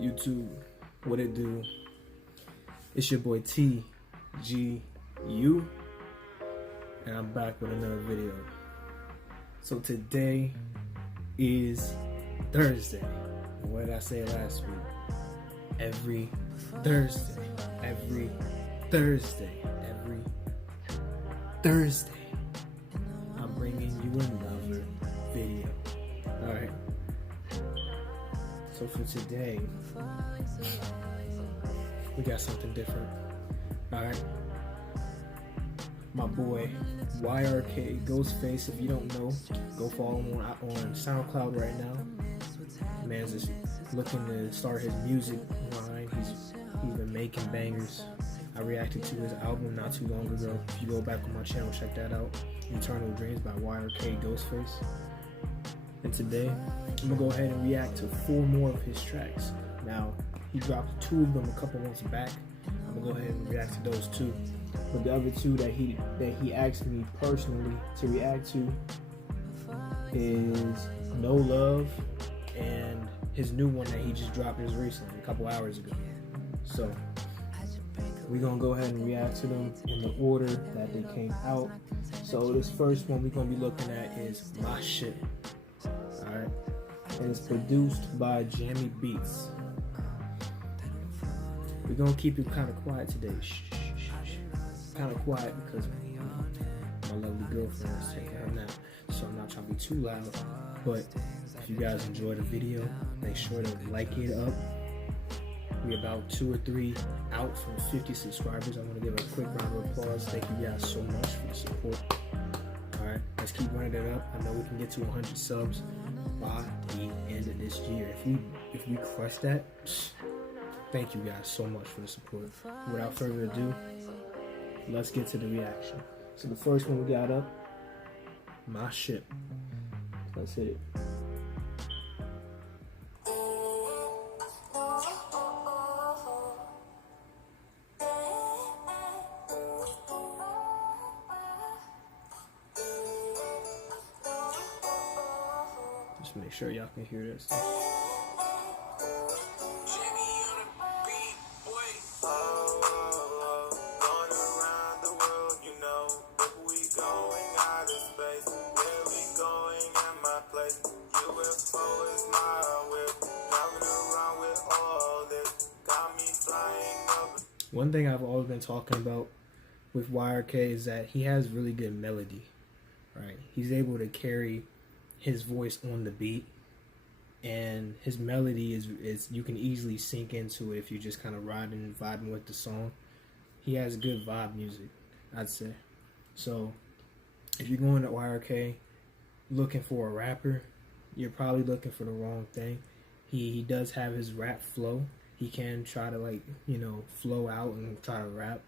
YouTube, what it do? It's your boy TGU, and I'm back with another video. So today is Thursday. What did I say last week? Every Thursday, I'm bringing you another video. Alright. So for today, we got something different. Alright. My boy YRK Ghostface, if you don't know, go follow him on SoundCloud right now. Man's just looking to start his music line. He's been making bangers. I reacted to his album not too long ago. If you go back on my channel, check that out. Eternal Dreams by YRK Ghostface. And today, I'm gonna go ahead and react to 4 more of his tracks. Now, he dropped 2 of them a couple months back. I'm gonna go ahead and react to those 2. But the other 2 that he asked me personally to react to is No Love and his new one that he just dropped as recently, a couple hours ago. So we're gonna go ahead and react to them in the order that they came out. So this first one we're gonna be looking at is My Shit. Alright. And it's produced by Jammy Beats. We're gonna keep it kind of quiet today. Kind of quiet because my lovely girlfriend is taking her nap, so I'm not trying to be too loud. But if you guys enjoy the video, make sure to like it up. We're about 2 or 3 out from 50 subscribers. I want to give a quick round of applause. Thank you guys so much for the support. Alright, let's keep running it up. I know we can get to 100 subs by the end of this year. If we crush that, thank you guys so much for the support. Without further ado, let's get to the reaction. So the first one we got up, My Shit. Let's hit it. Just make sure y'all can hear this. One thing I've always been talking about with YRK is that he has really good melody, right? He's able to carry his voice on the beat, and his melody is you can easily sink into it if you're just kind of riding and vibing with the song. He has good vibe music, I'd say. So if you're going to YRK looking for a rapper, you're probably looking for the wrong thing. He does have his rap flow. He can try to, like, you know, flow out and try to rap,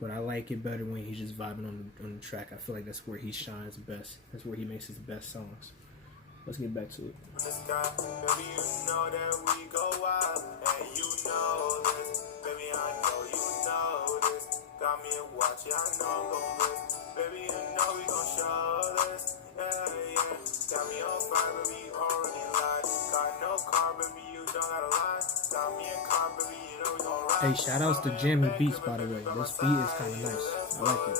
but I like it better when he's just vibing on the track. I feel like that's where he shines best. That's where he makes his best songs. Let's get back to it. Baby, you know that we go wild, and you know this. Baby, I know you know this. Got me a watch, yeah, I know I'm gon' bliss. Baby, you know we gon' show this. Yeah. Got me on fire, baby, you already lied. Got no car, baby, you don't gotta lie. Got me a car, baby, you know we gon' ride. Hey, shout outs to Jammy Beats, by the way. This beat is kind of nice. I like it.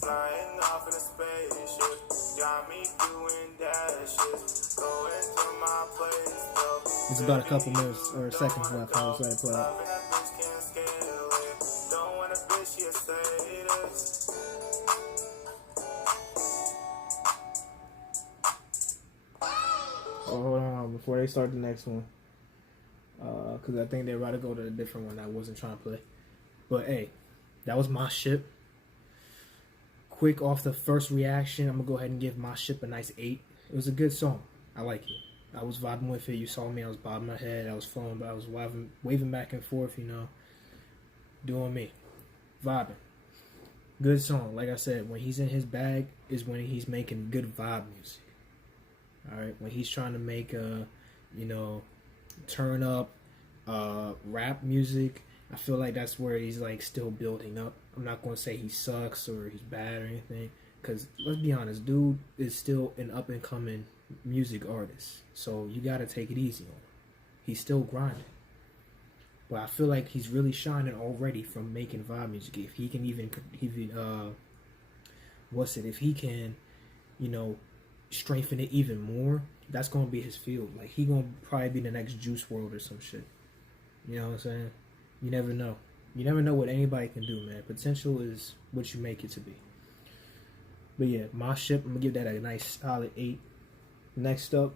Flying off in a spaceship, got me doing dashes, going to my place, though. It's about a couple minutes or seconds left. I'm just letting it play out. Don't want a bitch, you say this. Oh, hold on, before they start the next one, because I think they're about to go to a different one I wasn't trying to play. But hey, that was My Shit. Quick off the first reaction, I'm gonna go ahead and give My Ship a nice 8. It was a good song. I like it. I was vibing with it. You saw me. I was bobbing my head. I was flowing, but I was waving back and forth. You know, doing me, vibing. Good song. Like I said, when he's in his bag is when he's making good vibe music. All right, when he's trying to make turn up rap music, I feel like that's where he's like still building up. I'm not gonna say he sucks or he's bad or anything, because let's be honest, dude is still an up and coming music artist. So you gotta take it easy on him. He's still grinding. But I feel like he's really shining already from making vibe music. If he can if he can, strengthen it even more, that's gonna be his field. Like he gonna probably be the next Juice WRLD or some shit. You know what I'm saying? You never know. You never know what anybody can do, man. Potential is what you make it to be. But yeah, my ship, I'm gonna give that a nice solid 8. Next up,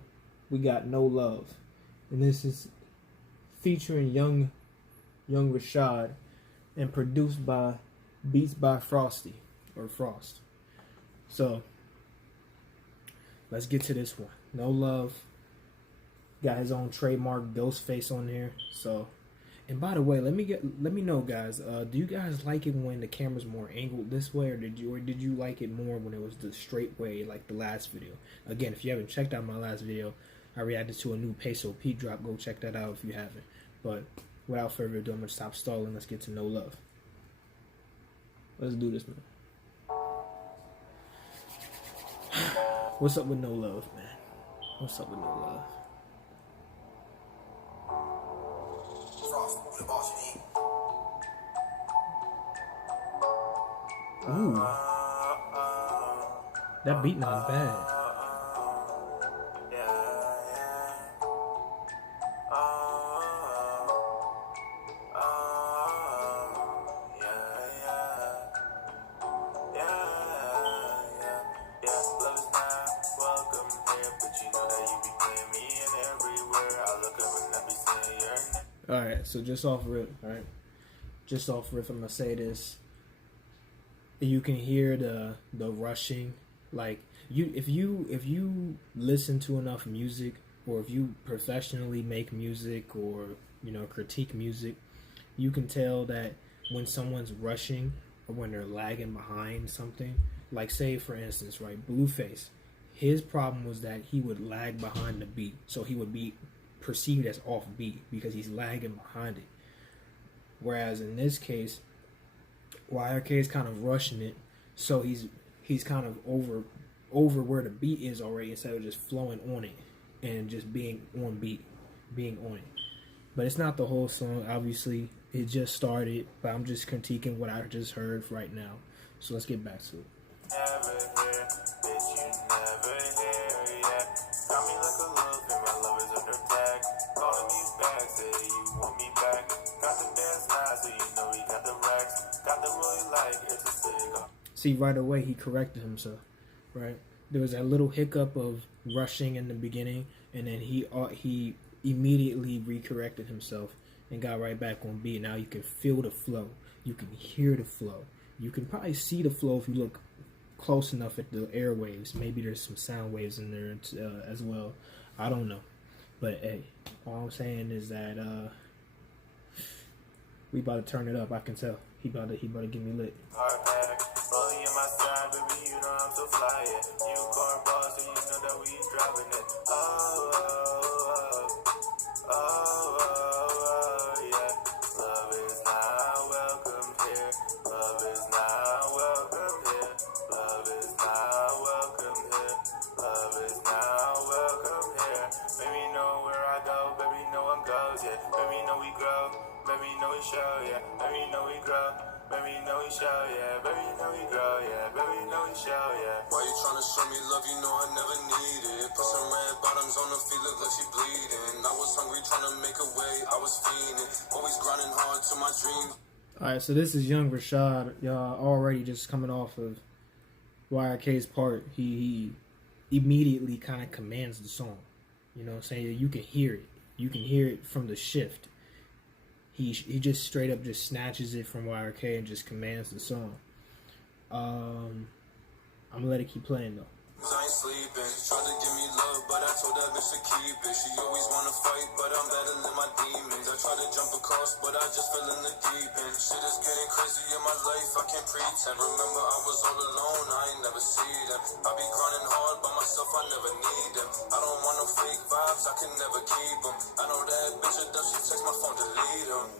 we got No Love, and this is featuring Young Rashad and produced by Beats by Frosty or Frost. So let's get to this one. No Love got his own trademark ghost face on there. So, and by the way, let me know, guys. Do you guys like it when the camera's more angled this way, or did you like it more when it was the straight way, like the last video? Again, if you haven't checked out my last video, I reacted to a new Peso Pete drop. Go check that out if you haven't. But without further ado, I'm gonna stop stalling. Let's get to No Love. Let's do this, man. What's up with No Love, man? What's up with No Love? Ooh. That beat not bad. Alright, so just off rip, I'm gonna say this. You can hear the rushing. Like if you listen to enough music, or if you professionally make music, or critique music, you can tell that when someone's rushing or when they're lagging behind something. Like say for instance, right, Blueface, his problem was that he would lag behind the beat, so he would be perceived as off beat because he's lagging behind it. Whereas in this case, YRK is kind of rushing it, so he's kind of over where the beat is already, instead of just flowing on it and just being on beat, being on it. But it's not the whole song, obviously. It just started, but I'm just critiquing what I just heard right now. So let's get back to it. Never hear, bitch, you never hear, yeah. Got me like a love, and my love is under attack. Calling me back, say you want me back. Got the dance now, so you know we got the racks. Got the really like, it's a cigar. See, right away he corrected himself, right? There was that little hiccup of rushing in the beginning, and then he immediately recorrected himself and got right back on beat. Now you can feel the flow. You can hear the flow. You can probably see the flow if you look close enough at the airwaves. Maybe there's some sound waves in there as well. I don't know. But hey, all I'm saying is that we about to turn it up. I can tell. He about to get me lit. Rolling in my side, baby, you know I'm so fly, yeah. Unicorn boss, so you know that we driving it. Yeah. Love is not welcome here. Love is not welcome here. Love is not welcome here. Love is not welcome here. Baby, know where I go. Baby, know I'm goes, yeah. Baby, know we grow. Baby, know we show, yeah. Baby, know we grow. Baby, know we show, yeah. Baby, know we grow, yeah. Baby, know we show, yeah. Why you tryna show me love? You know I never needed. Put some red bottoms on her feet, look like she bleeding. I was hungry, tryna make a way. I was fiending, always grinding hard to my dreams. Alright, so this is Young Rashad. Y'all already just coming off of YRK's part. He immediately kind of commands the song. You know what I'm saying? You can hear it. You can hear it from the shift. He just straight up just snatches it from YRK and just commands the song. I'm gonna let it keep playing though. I ain't sleeping. Tried to give me love, but I told that bitch to keep it. She always wanna fight, but I'm battling my demons. I try to jump across, but I just fell in the deep end. Shit is getting crazy in my life, I can't pretend. Remember I was all alone, I ain't never see them. I be grinding hard by myself, I never need them. I don't want no fake vibes, I can never keep them. I know that bitch a dumb, she text my phone, delete them.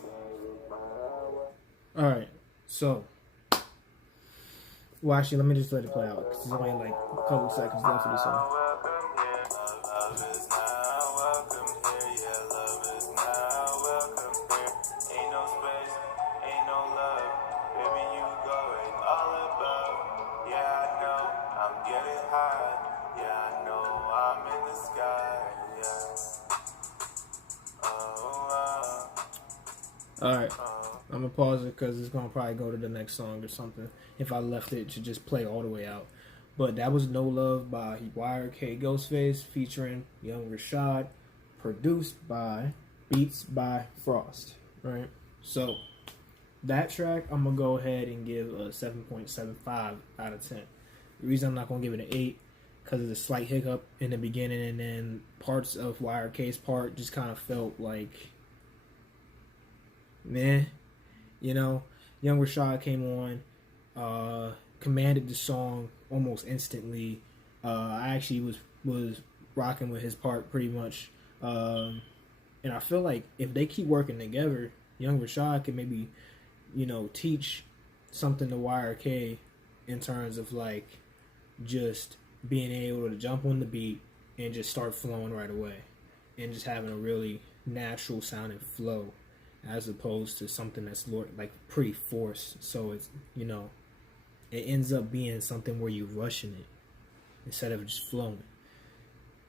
Alright, so. Well, actually, let me just let it play out, because there's only like a couple seconds left of the song. Love is not welcome here, yeah, love is not welcome here. Ain't no space, ain't no love. Baby, you going all above. Yeah, I know, I'm getting high. Yeah, I know, I'm in the sky. Yeah. Alright, I'm gonna pause it because it's gonna probably go to the next song or something if I left it to just play all the way out. But that was No Love by YRK Ghostface featuring Young Rashad, produced by Beats by Frost. Right? So that track I'm gonna go ahead and give a 7.75 out of 10. The reason I'm not gonna give it an 8 because of the slight hiccup in the beginning, and then parts of YRK's part just kind of felt like, man, you know. Young Rashad came on, commanded the song almost instantly. I actually was rocking with his part pretty much, and I feel like if they keep working together, Young Rashad can maybe, you know, teach something to YRK in terms of like just being able to jump on the beat and just start flowing right away, and just having a really natural sounding flow, as opposed to something that's like pretty forced. So it's, you know, it ends up being something where you're rushing it instead of just flowing.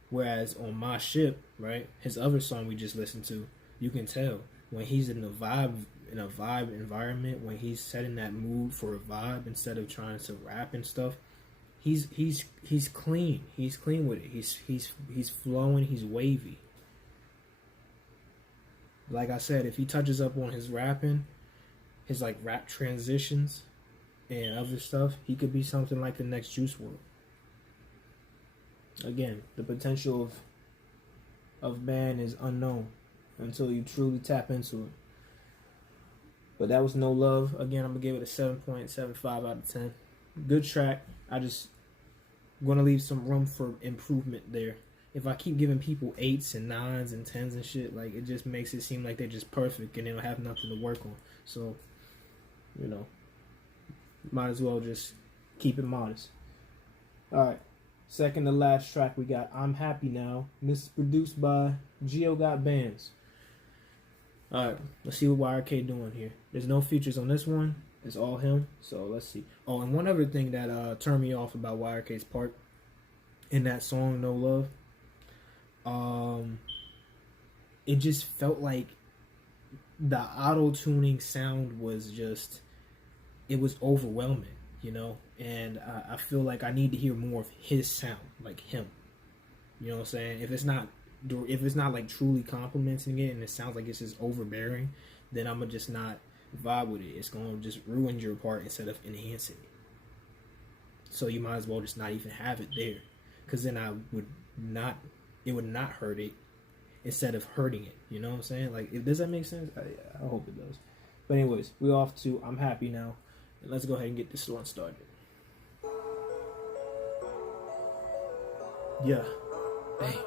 Whereas on My Ship, right, his other song we just listened to, you can tell when he's in a vibe environment, when he's setting that mood for a vibe instead of trying to rap and stuff, he's clean. He's clean with it. He's flowing. He's wavy. Like I said, if he touches up on his rapping, his like rap transitions and other stuff, he could be something like the next Juice WRLD. Again, the potential of man is unknown until you truly tap into it. But that was No Love. Again, I'm gonna give it a 7.75 out of 10. Good track. I just gonna leave some room for improvement there. If I keep giving people 8s and 9s and 10s and shit, like, it just makes it seem like they're just perfect and they don't have nothing to work on. So, you know, might as well just keep it modest. Alright, second to last track we got I'm Happy Now. This is produced by Geo Got Bands. Alright, let's see what YRK doing here. There's no features on this one. It's all him. So let's see. Oh, and one other thing that turned me off about YRK's part in that song No Love, it just felt like the auto-tuning sound was just, it was overwhelming, you know, and I feel like I need to hear more of his sound, like him, you know what I'm saying? If it's not like truly complimenting it and it sounds like it's just overbearing, then I'm gonna just not vibe with it. It's gonna just ruin your part instead of enhancing it. So you might as well just not even have it there, because then it would not hurt it instead of hurting it. You know what I'm saying? Like, does that make sense? I hope it does. But anyways, we're off to I'm Happy Now. And let's go ahead and get this one started. Yeah. Hey.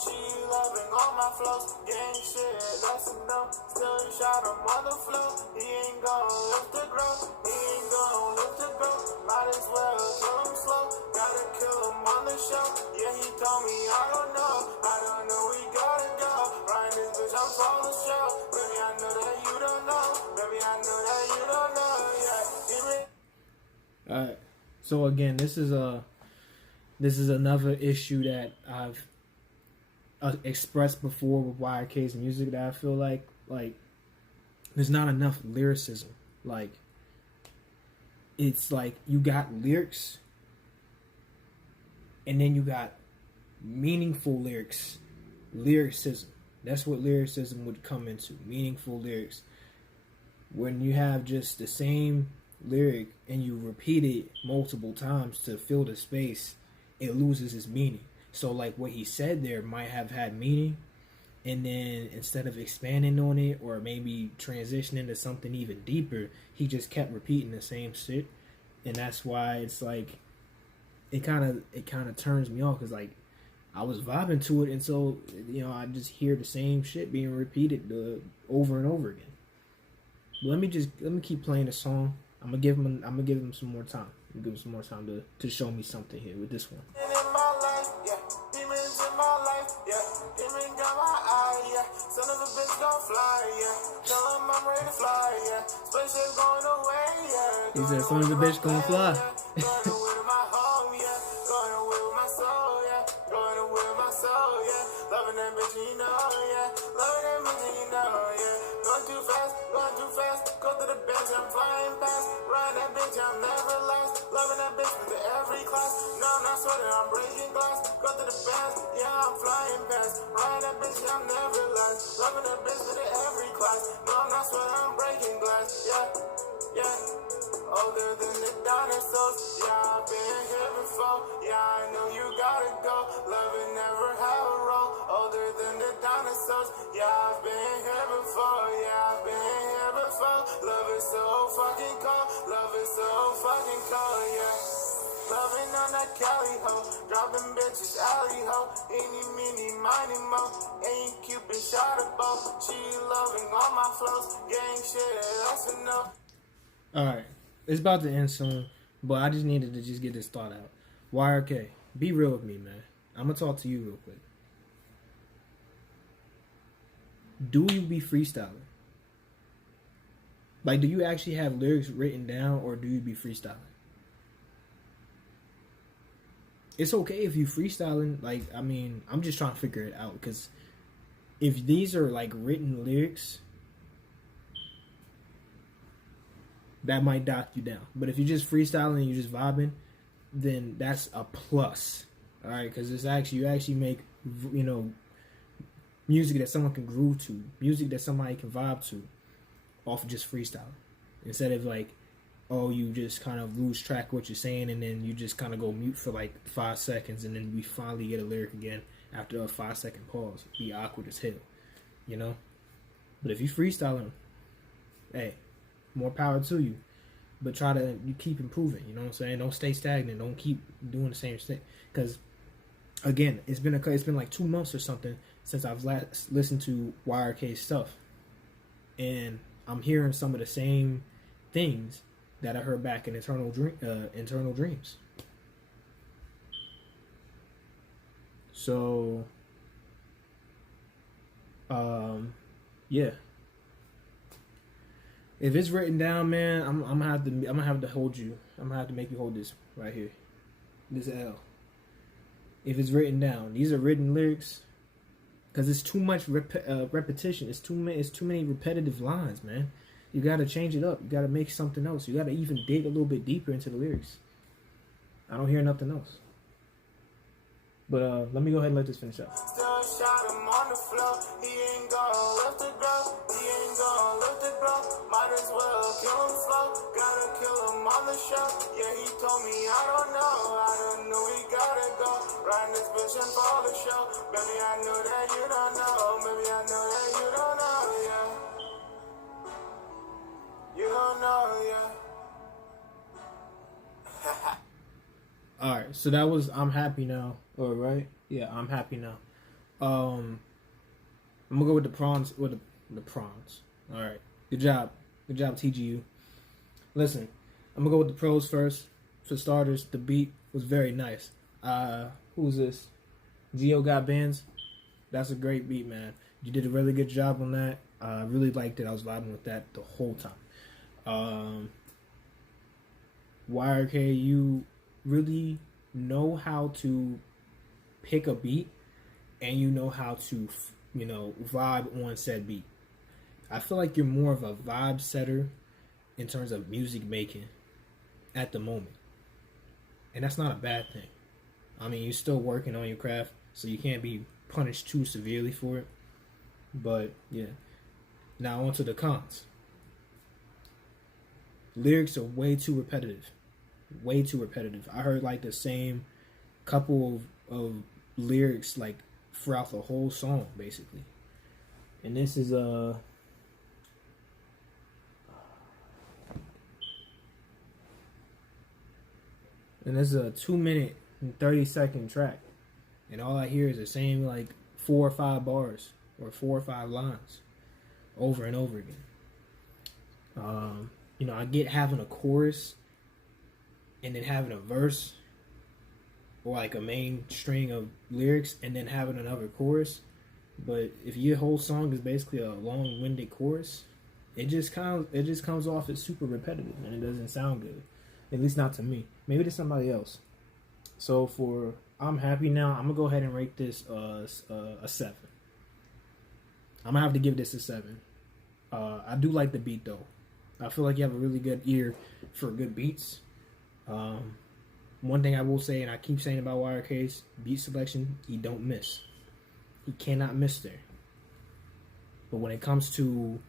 She loving all my flows, gang shit, that's a no. Still shot him on the floor. He ain't gon' lift the growth, he ain't gon' lift the growth. Might as well kill him slow, gotta kill him on the show. Yeah, he told me I don't know, we gotta go. Ryan this bitch, I'm for the show. Baby, I know that you don't know, baby, I know that you don't know, yeah. Alright, so again, this is This is another issue that I've expressed before with YRK's music, that I feel like there's not enough lyricism. Like, it's like you got lyrics, and then you got meaningful lyricism. That's what lyricism would come into, meaningful lyrics. When you have just the same lyric and you repeat it multiple times to fill the space, it loses its meaning. So like what he said there might have had meaning, and then instead of expanding on it or maybe transitioning to something even deeper, he just kept repeating the same shit. And that's why it's like it kind of turns me off, because like I was vibing to it, and so I just hear the same shit being repeated over and over again. But let me keep playing the song. I'm gonna give him some more time. I'm gonna give him some more time to show me something here with this one. Son of a bitch gon' fly, tell him I'm ready to fly, spaceship going away, He said, son of a bitch gon' fly. going away to my home, going away with my soul, going away with my soul, loving that bitch, loving that bitch, going too fast, go to the bench, I'm flying past, ride that bitch, I'm never last, loving that bitch to every class, no, I'm not sweating, I'm breaking glass, go to the bench, I'm flying past, ride that bitch, I'm never last, loving that bitch to every class, no, I'm not sweating, I'm breaking glass, older than the dinosaurs, I've been here before, I know you gotta go, loving never have a role, older than the dinosaurs, I've been here before, I've been here before, love is so fucking cold, love is so fucking cold, loving on that Cali hoe, dropping bitches alley hoe, eeny, meeny, miny, mo, ain't Cupid shot a bow, she loving all my flows, gang shit, that's enough. Alright, it's about to end soon, but I just needed to just get this thought out. YRK, be real with me, man. I'm gonna talk to you real quick. Do you be freestyling? Like, do you actually have lyrics written down, or do you be freestyling? It's okay if you freestyling. Like, I mean, I'm just trying to figure it out, because if these are like written lyrics, that might dock you down. But if you're just freestyling and you're just vibing, then that's a plus. All right, because it's actually, you actually make music that someone can groove to, music that somebody can vibe to, off of just freestyling. Instead of like, oh, you just kind of lose track of what you're saying, and then you just kind of go mute for like 5 seconds, and then we finally get a lyric again after a 5-second pause. It'd be awkward as hell, But if you freestyling, hey, more power to you. But you keep improving, you know what I'm saying? Don't stay stagnant. Don't keep doing the same thing. Because, again, it's been like 2 months or something since I've last listened to YRK's stuff. And I'm hearing some of the same things that I heard back in Internal Dreams. So, yeah. If it's written down, man, I'm gonna have to hold you. I'm gonna have to make you hold this right here, this L. If it's written down, these are written lyrics, because it's too much repetition. It's too many repetitive lines, man. You gotta change it up. You gotta make something else. You gotta even dig a little bit deeper into the lyrics. I don't hear nothing else. But let me go ahead and let this finish up. Still shot him on the floor. He ain't gonna lift the bro. He ain't gonna lift the bro. Might as well kill him slow. Gotta kill him on the show. Yeah, he told me I don't know. He gotta go. Riding this bitch and for the show. Baby, I know that you don't know. Baby, I know that you don't know. Yeah. You don't know. Yeah. Alright, so that was I'm Happy Now. All right? Yeah, I'm happy now. I'm gonna go with the prawns. The prawns. Alright. Good job. Good job, TGU. Listen, I'm gonna go with the pros first. For starters, the beat was very nice. Who's this? Geo Got Bands. That's a great beat, man. You did a really good job on that. I really liked it. I was vibing with that the whole time. YRK, you really know how to pick a beat and you know how to, vibe on said beat. I feel like you're more of a vibe setter in terms of music making at the moment. And that's not a bad thing. I mean, you're still working on your craft, so you can't be punished too severely for it. But, yeah. Now, on to the cons. Lyrics are way too repetitive. Way too repetitive. I heard, like, the same couple of lyrics, like, throughout the whole song, basically. And this is, and this is a 2-minute and 30-second track. And all I hear is the same, like, 4 or 5 bars or 4 or 5 lines over and over again. I get having a chorus and then having a verse or like a main string of lyrics and then having another chorus. But if your whole song is basically a long-winded chorus, it just comes off as super repetitive and it doesn't sound good. At least not to me. Maybe to somebody else. So for I'm Happy Now, I'm gonna go ahead and rate this a 7. I'm gonna have to give this a 7. I do like the beat though. I feel like you have a really good ear for good beats. One thing I will say, and I keep saying about YRK's beat selection, he don't miss. He cannot miss there. But when it comes to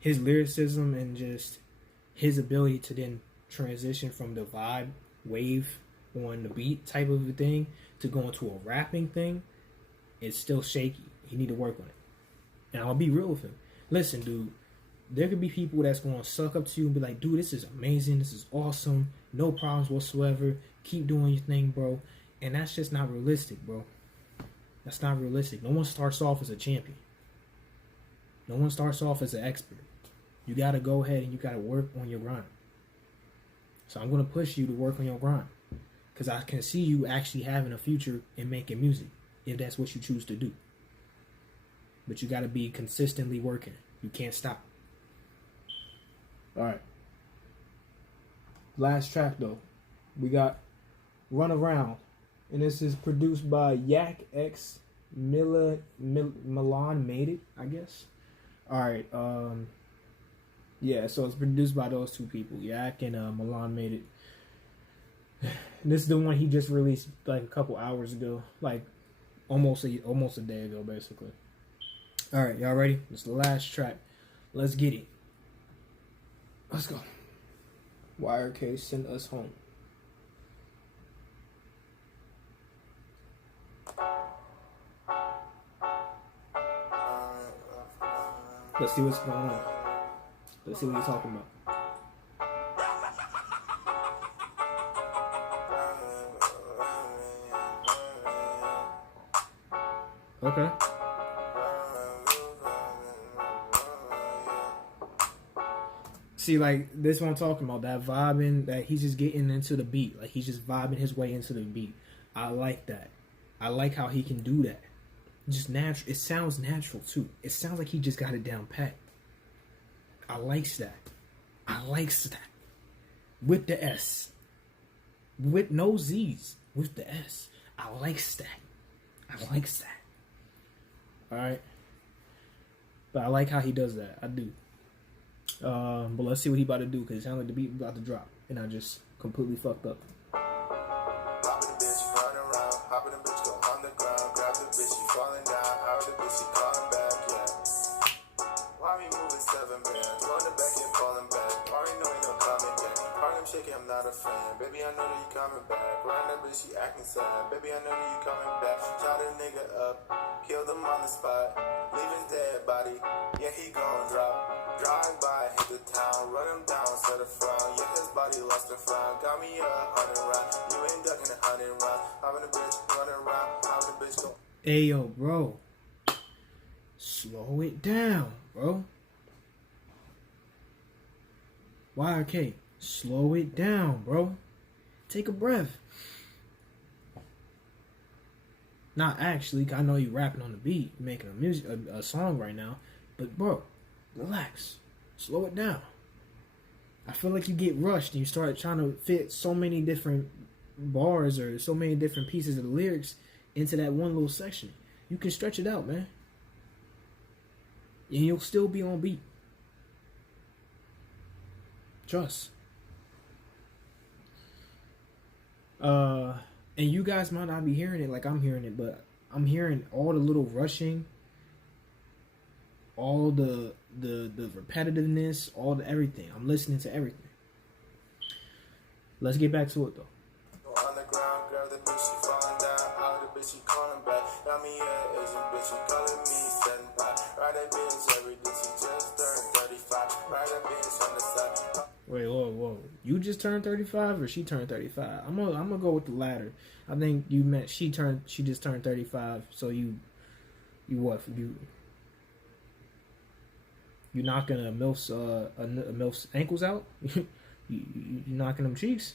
his lyricism and just his ability to then transition from the vibe wave on the beat type of a thing to go into a rapping thing, it's still shaky. He need to work on it. And I'll be real with him. Listen, dude, there could be people that's going to suck up to you and be like, dude, this is amazing. This is awesome. No problems whatsoever. Keep doing your thing, bro. And that's just not realistic, bro. That's not realistic. No one starts off as a champion. No one starts off as an expert. You got to go ahead and you got to work on your grind. So I'm going to push you to work on your grind. Because I can see you actually having a future in making music. If that's what you choose to do. But you got to be consistently working. You can't stop. Alright. Last track though. We got Run Around. And this is produced by Yak X Milan Made It, I guess. Alright, yeah, so it's produced by those two people, Yak and Milan Made It. This is the one he just released like a couple hours ago. Like almost a day ago, basically. Alright, y'all ready? This is the last track. Let's get it. Let's go. YRK, send us home. Let's see what's going on. Let's see what he's talking about. Okay. See, like, this one I'm talking about, that vibing, that he's just getting into the beat. Like, he's just vibing his way into the beat. I like that. I like how he can do that. Just natural. It sounds natural, too. It sounds like he just got it down pat. I likes that. I likes that. With the S. With no Z's. With the S. I likes that. I likes that. Alright? But I like how he does that. I do. But let's see what he about to do, because it sounds like the beat about to drop. And I just completely fucked up. Hopping the bitch, run around. Hopping the bitch, go on the ground. Grab the bitch, she falling down. How the bitch, she calling back, yeah. Why we moving 7 bands? Going to back and falling back. Already know ain't no coming back. Harlem shaking, I'm not a fan. Baby, I know that you coming back. Run that bitch, she acting sad. Baby, I know that you coming back. Shot a nigga up. Killed him on the spot. Leave his dead body. Yeah, he gon' drop. Drive by, hit the town, run him down, set a frown. Yeah, his body lost a frown. Got me a 100 round. You ain't ducking a 100 round. Having a bitch, running around. Having a bitch go. Hey, yo, bro. Slow it down, bro. YRK, slow it down, bro. Take a breath. Not actually, 'cause I know you rapping on the beat, making a song right now. But, bro, relax. Slow it down. I feel like you get rushed and you start trying to fit so many different bars or so many different pieces of the lyrics into that one little section. You can stretch it out, man. And you'll still be on beat. Trust. And you guys might not be hearing it like I'm hearing it, but I'm hearing all the little rushing, all the repetitiveness, all the everything. I'm listening to everything. Let's get back to it though. On the ground, grab the bitch, she falling down. Out the bitch, she calling back. Got me an Asian bitch, she calling me senpai. Ride that bitch every day, she just turned 35. Ride that bitch on the side. Wait, whoa. You just turned 35 or she turned 35? I'm gonna go with the latter. I think you meant she just turned 35, so you knocking a MILF's ankles out? you knocking them cheeks?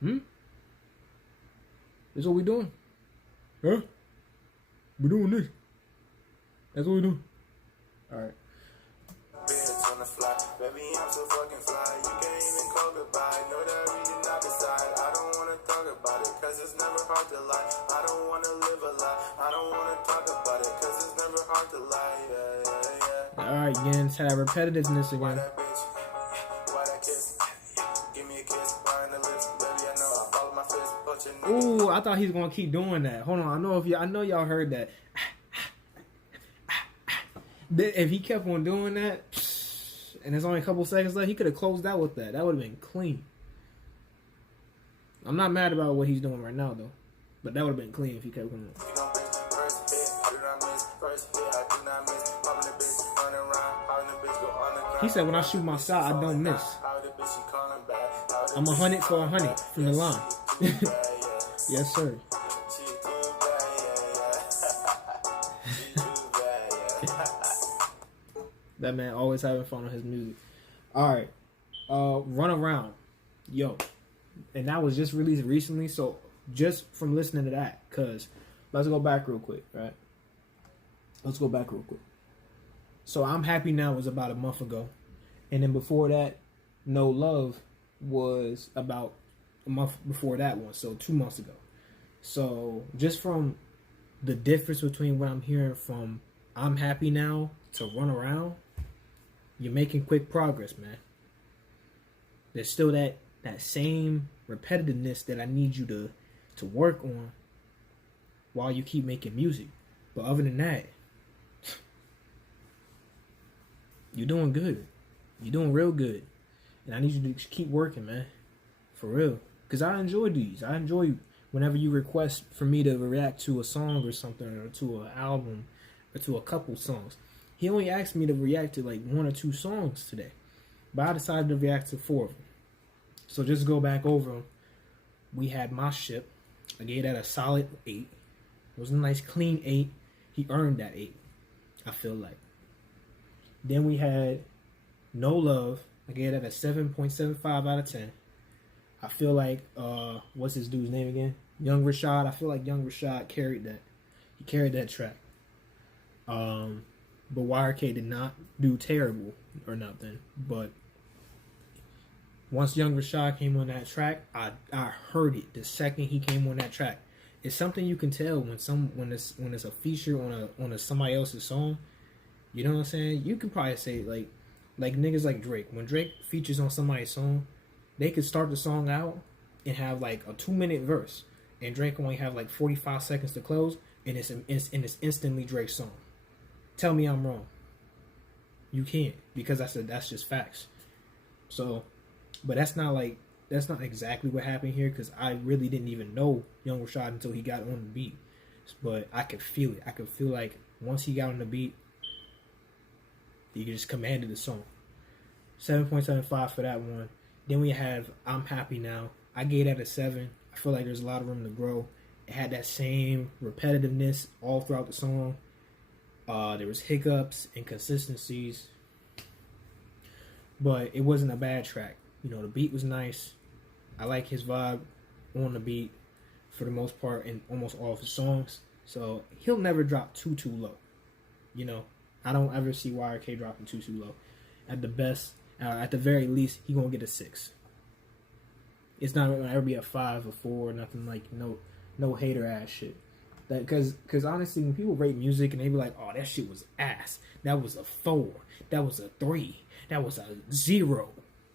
That's what we doing? Huh? We doing this. That's what we doing. Alright. Bitch on the fly, baby, I'm so fucking fly. You can't even call goodbye. Know that we did not decide. I don't wanna talk about it, cause it's never hard to lie. I don't wanna live a lie. I don't wanna talk about it, cause it's never hard to lie. Yeah. Alright, again, it's that repetitiveness Why again. that bitch? Why that kiss? Give me a kiss, behind the lips. Baby, I know I follow my fist. But your nigga. Ooh, I thought he was gonna keep doing that. Hold on, I know y'all heard that. If he kept on doing that, and there's only a couple seconds left, he could have closed out with that. That would have been clean. I'm not mad about what he's doing right now, though. But that would have been clean if he kept going. He said, when I shoot my shot, I don't miss. I'm 100 for 100 from the line. Yes, sir. That man always having fun on his music. Alright. Run Around. Yo. And that was just released recently, so just from listening to that, cause let's go back real quick, right? Let's go back real quick. So I'm Happy Now was about a month ago. And then before that, No Love was about a month before that one, so 2 months ago. So just from the difference between what I'm hearing from I'm Happy Now to Run Around, you're making quick progress, man. There's still that same repetitiveness that I need you to work on while you keep making music. But other than that, you're doing good. You're doing real good. And I need you to keep working, man. For real. Because I enjoy these. I enjoy whenever you request for me to react to a song or something, or to an album, or to a couple songs. He only asked me to react to like 1 or 2 songs today. But I decided to react to 4 of them. So just go back over them. We had My Ship. I gave that a solid 8. It was a nice clean 8. He earned that 8, I feel like. Then we had No Love. I gave that a 7.75 out of 10. I feel like, what's this dude's name again? Young Rashad. I feel like Young Rashad carried that. He carried that track. But YRK did not do terrible or nothing. But once Young Rashad came on that track, I heard it the second he came on that track. It's something you can tell when it's a feature on a somebody else's song. You know what I'm saying? You can probably say like niggas like Drake. When Drake features on somebody's song, they could start the song out and have like a 2-minute verse, and Drake only have like 45 seconds to close, and it's instantly Drake's song. Tell me I'm wrong. You can't, because that's just facts. So, but that's not exactly what happened here, because I really didn't even know Young Rashad until he got on the beat. But I could feel it. I could feel like once he got on the beat, he just commanded the song. 7.75 for that one. Then we have I'm Happy Now. I gave that a 7. I feel like there's a lot of room to grow. It had that same repetitiveness all throughout the song. There was hiccups, inconsistencies, but it wasn't a bad track. You know, the beat was nice. I like his vibe on the beat for the most part in almost all of his songs. So he'll never drop too low. You know, I don't ever see YRK dropping too low. At the best, at the very least, he gonna get a 6. It's not gonna ever be a 5 or 4 or nothing like no hater ass shit. That because honestly, when people rate music and they be like, oh, that shit was ass. That was a 4. That was a 3. That was a 0.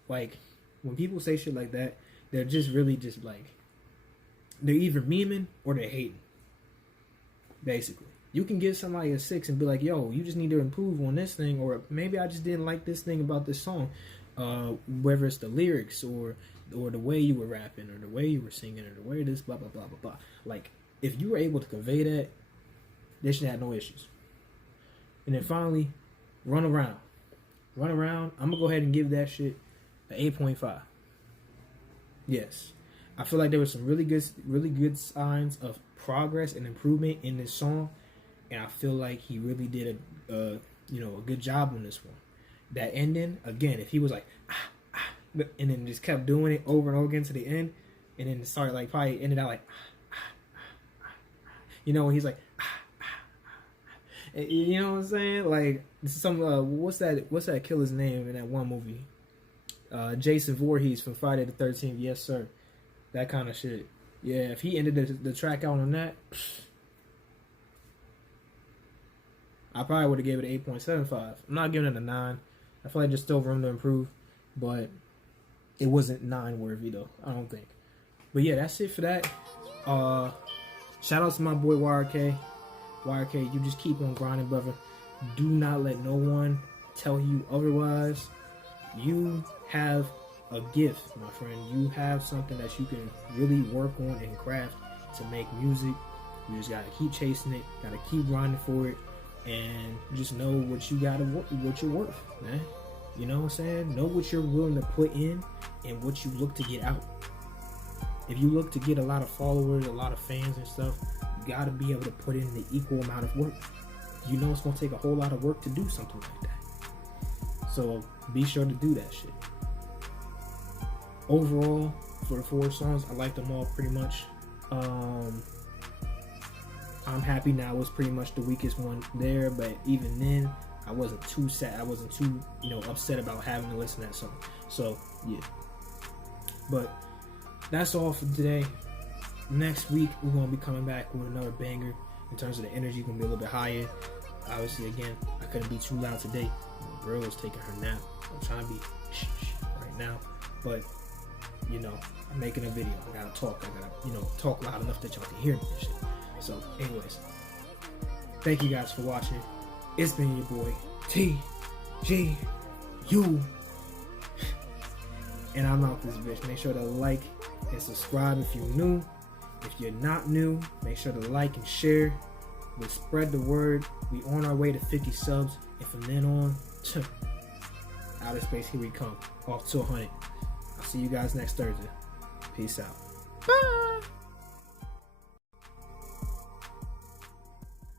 Like when people say shit like that, they're just really just like they're either memeing or they're hating. Basically, you can give somebody a 6 and be like, yo, you just need to improve on this thing, or maybe I just didn't like this thing about this song, whether it's the lyrics or the way you were rapping or the way you were singing or the way this blah blah blah blah blah. Like if you were able to convey that, they should have no issues. And then finally, run around. I'm gonna go ahead and give that shit an 8.5. Yes, I feel like there were some really good signs of progress and improvement in this song, and I feel like he really did a good job on this one. That ending again, if he was like and then just kept doing it over and over again to the end, and then started like probably ended out like when he's like you know what I'm saying? Like some what's that killer's name in that one movie? Jason Voorhees from Friday the 13th. Yes, sir. That kind of shit. Yeah, if he ended the track out on that, I probably would have gave it an 8.75. I'm not giving it a 9. I feel like there's still room to improve, but it wasn't 9 worthy though, I don't think. But yeah, that's it for that. Shout out to my boy YRK. YRK, you just keep on grinding, brother. Do not let no one tell you otherwise. You have a gift, my friend. You have something that you can really work on and craft to make music. You just gotta keep chasing it, gotta keep grinding for it, and just know what you're worth, man. You know what I'm saying? Know what you're willing to put in and what you look to get out. If you look to get a lot of followers, a lot of fans and stuff, you gotta be able to put in the equal amount of work. You know it's gonna take a whole lot of work to do something like that. So be sure to do that shit. Overall, for the 4 songs, I like them all pretty much. I'm happy now was pretty much the weakest one there, but even then, I wasn't too sad. I wasn't too upset about having to listen to that song. So yeah, but that's all for today. Next week we're gonna be coming back with another banger. In terms of the energy, gonna be a little bit higher. Obviously, again, I couldn't be too loud today. My girl was taking her nap. I'm trying to be right now, but I'm making a video. I gotta talk. I gotta talk loud enough that y'all can hear me and shit. So, anyways, thank you guys for watching. It's been your boy TGU, and I'm out this bitch. Make sure to like and subscribe if you're new. If you're not new, make sure to like and share. Let's spread the word. We on our way to 50 subs, and from then on, outer space, here we come. Off to 100. I'll see you guys next Thursday. Peace out. Bye.